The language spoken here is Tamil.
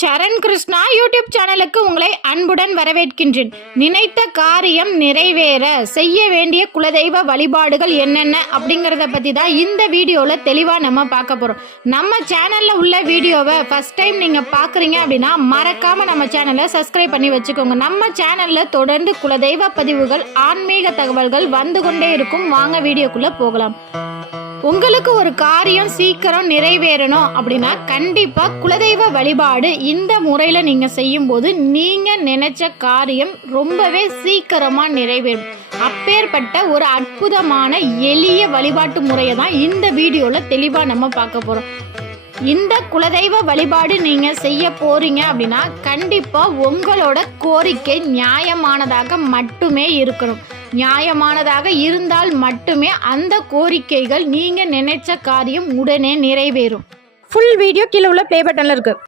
சரண் கிருஷ்ணா யூடியூப் சேனலுக்கு உங்களை அன்புடன் வரவேற்கின்றேன். நினைத்த காரியம் நிறைவேற செய்ய வேண்டிய குலதெய்வ வழிபாடுகள் என்னென்ன அப்படிங்கிறத பற்றி தான் இந்த வீடியோவில் தெளிவாக நம்ம பார்க்க போகிறோம். நம்ம சேனலில் உள்ள வீடியோவை ஃபஸ்ட் டைம் நீங்கள் பார்க்குறீங்க அப்படின்னா மறக்காமல் நம்ம சேனலை சப்ஸ்கிரைப் பண்ணி வச்சுக்கோங்க. நம்ம சேனலில் தொடர்ந்து குலதெய்வ பதிவுகள், ஆன்மீக தகவல்கள் வந்து கொண்டே இருக்கும். வாங்க வீடியோக்குள்ளே போகலாம். உங்களுக்கு ஒரு காரியம் சீக்கிரம் நிறைவேறணும் அப்படின்னா கண்டிப்பாக குலதெய்வ வழிபாடு இந்த முறையில் நீங்கள் செய்யும்போது நீங்கள் நினைச்ச காரியம் ரொம்பவே சீக்கிரமாக நிறைவேறும். அப்பேற்பட்ட ஒரு அற்புதமான எளிய வழிபாட்டு முறையை தான் இந்த வீடியோவில் தெளிவாக நம்ம பார்க்க போகிறோம். இந்த குலதெய்வ வழிபாடு நீங்கள் செய்ய போறீங்க அப்படின்னா கண்டிப்பாக உங்களோட கோரிக்கை நியாயமானதாக மட்டுமே இருக்கணும். நியாயமானதாக இருந்தால் மட்டுமே அந்த கோரிக்கைகள் நீங்கள் நினைச்ச காரியம் உடனே நிறைவேறும். ஃபுல் வீடியோ கீழே உள்ள ப்ளே பட்டனில் இருக்குது.